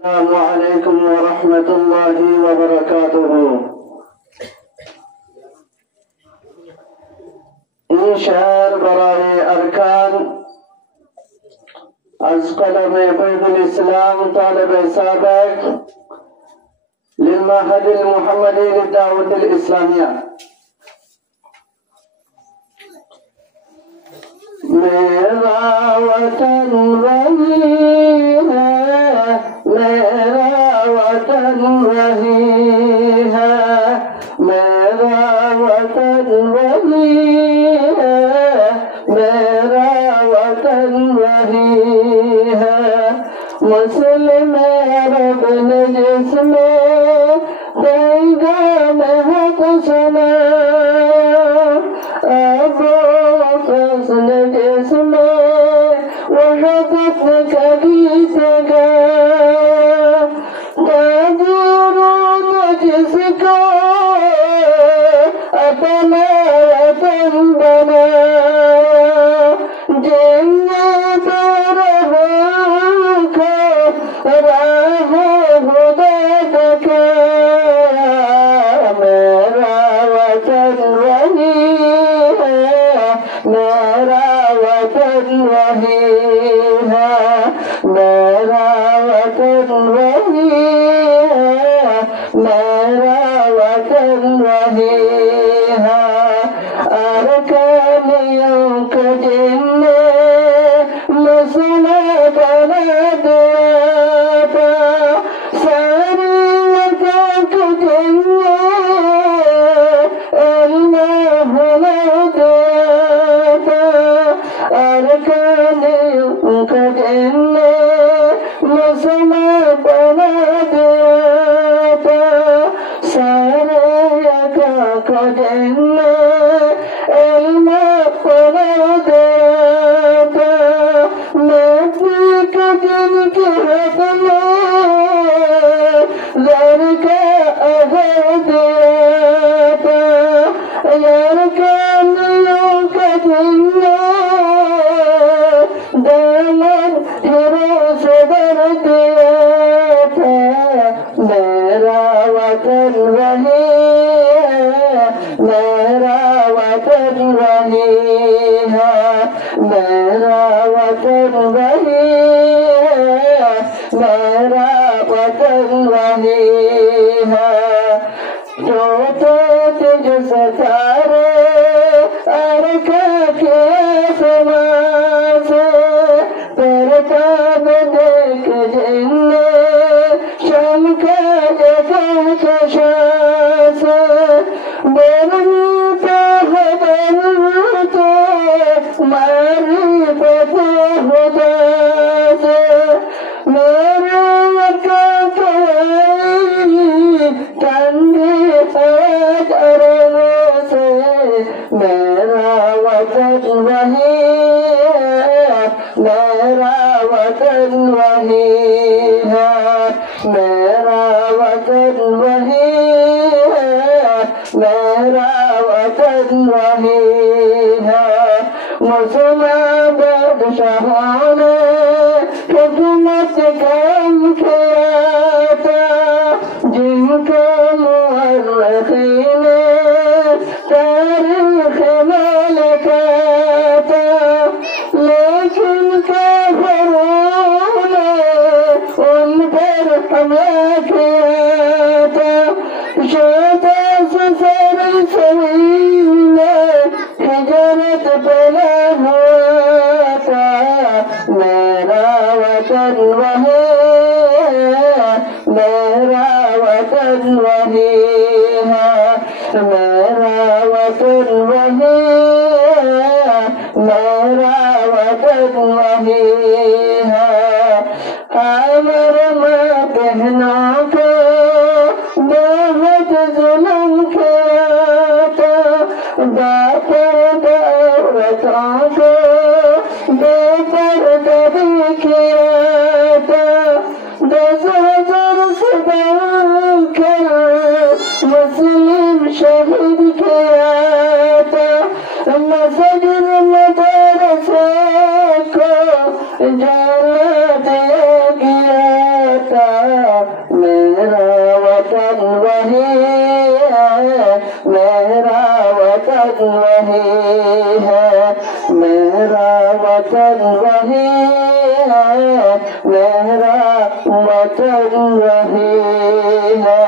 السلام عليكم ورحمة الله وبركاته إنشاء براء أركان از قدم بيض الإسلام طالب سابق للمعهد المحمدي للدعوة الإسلامية मेरा वतन वही है मेरा वतन वही है मेरा वतन वही है मेरा वतन वही है मुस्लिम अरब ने जिसमें पैगाम हक सुना जिसमें वहदत कभी सगा जिसको अपना वतन बना जन्नत राह खुदा तका मेरा वतन वही है मेरा वतन वही है मेरा वतन वही है मेरा वतन वही है अरकानियों का जिन्ने मसला बना दिया था सारी वतन के जिन्ने अल्लाह बना दिया था अरकानियों का जिन्ने मसला बना दिया था सारे का जिन्ने अल्लाह बना दिया था नबी के दिन के हक में ज़र का अहद दिया था अरकानियों का जिन्ने दामन हिरों से भर दिया था मेरा वतन वही है मेरा वतन वही है मेरा वतन वही है मेरा वतन वही है जो जो सतारे अरका के समाज परताब देख जिन्ने शम का जगह कशास बरनी तो हदर तो मारी पते खुदा से मेरे वका ठंडी फौज अरबों से मेरा वतन वही है मेरा वतन वही है मेरा वतन वही है मेरा वतन वही है मुसलमान बादशाहों ने हुकूमत कायम किया था जिनको मुअर्रिखीन ने तारीख में लिखा था लेकिन काफिरों ने उन पर हमला किया था शोधा से सारी ज़मीन में हिजरत पैदा हुआ था मेरा वतन वही है मेरा वतन वही है मेरा वतन वही है मेरा वतन वही है हमारे माँ बहनों को बहुत जुल्म किया था बापर्दा औरतों को बेपर्दा भी किया था 10,000 से बढ़कर मुस्लिम शहीद किया था मस्जिद मदरसे को जला दिया गया था मेरा वतन वही है, मेरा वतन वही है, मेरा वतन वही है।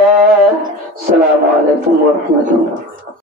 अस्सलामु अलैकुम व रहमतुल्लाह।